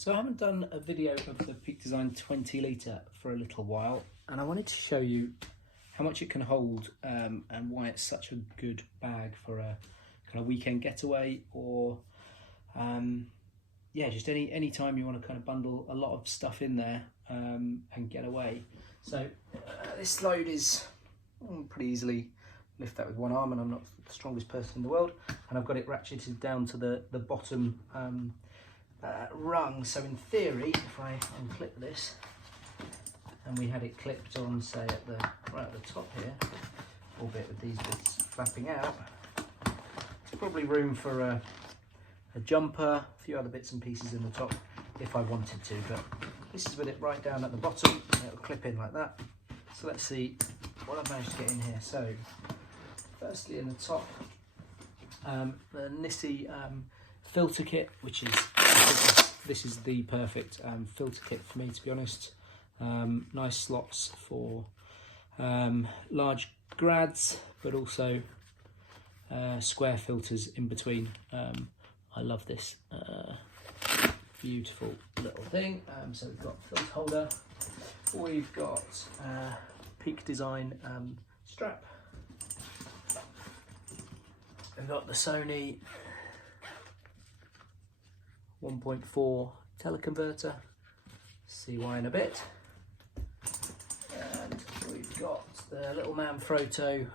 So I haven't done a video of the Peak Design 20 litre for a little while, and I wanted to show you how much it can hold and why it's such a good bag for a kind of weekend getaway, or yeah, just any time you want to kind of bundle a lot of stuff in there and get away. So this load is pretty easily lift that with one arm, and I'm not the strongest person in the world, and I've got it ratcheted down to the bottom rung. So in theory, if I unclip this and we had it clipped on, say right at the top here, albeit with these bits flapping out, there's probably room for a jumper, a few other bits and pieces in the top if I wanted to, but this is with it right down at the bottom, and it'll clip in like that. So let's see what I've managed to get in here. So firstly, in the top, the Nisi filter kit, which is, I think this is the perfect filter kit for me, to be honest. Nice slots for large grads, but also square filters in between. I love this beautiful little thing. So we've got filter holder, we've got Peak Design strap, we've got the Sony 1.4 teleconverter, see why in a bit, and we've got the little Manfrotto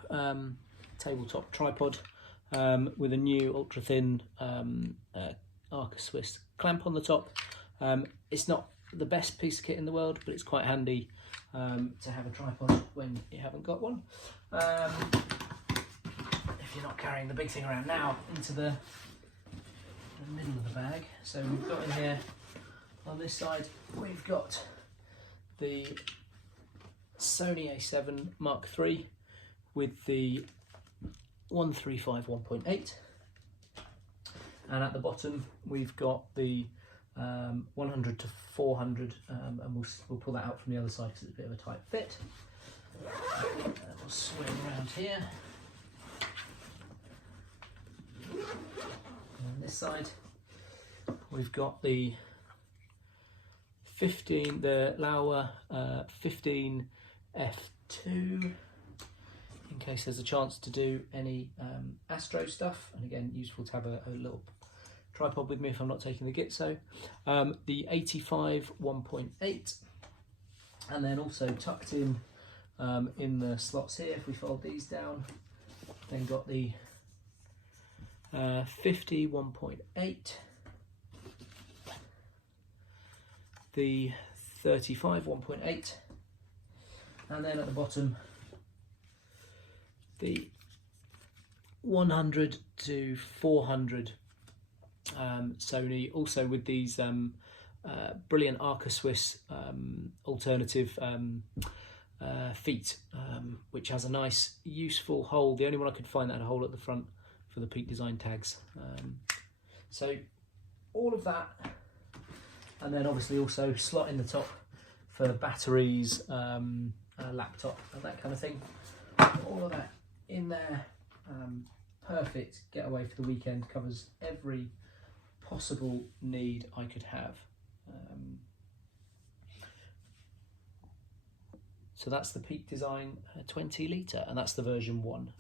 tabletop tripod with a new ultra thin arca Swiss clamp on the top. It's not the best piece of kit in the world, but it's quite handy to have a tripod when you haven't got one. If you're not carrying the big thing around now into the middle of the bag. So we've got in here, on this side, we've got the Sony A7 Mark III with the 135 1.8, and at the bottom we've got the 100 to 400, and we'll pull that out from the other side because it's a bit of a tight fit. We'll swing around here. On this side we've got the Laowa 15 F2, in case there's a chance to do any astro stuff, and again useful to have a little tripod with me if I'm not taking the Gitso. The 85 1.8, and then also tucked in the slots here, if we fold these down, then got the 50 1.8, the 35 1.8, and then at the bottom the 100 to 400 Sony, also with these brilliant arca Swiss alternative feet, which has a nice useful hole. The only one I could find that had a hole at the front for the Peak Design tags. So all of that, and then obviously also slot in the top for batteries, laptop, and that kind of thing. All of that in there. Perfect getaway for the weekend, covers every possible need I could have. So that's the Peak Design 20 litre, and that's the version 1.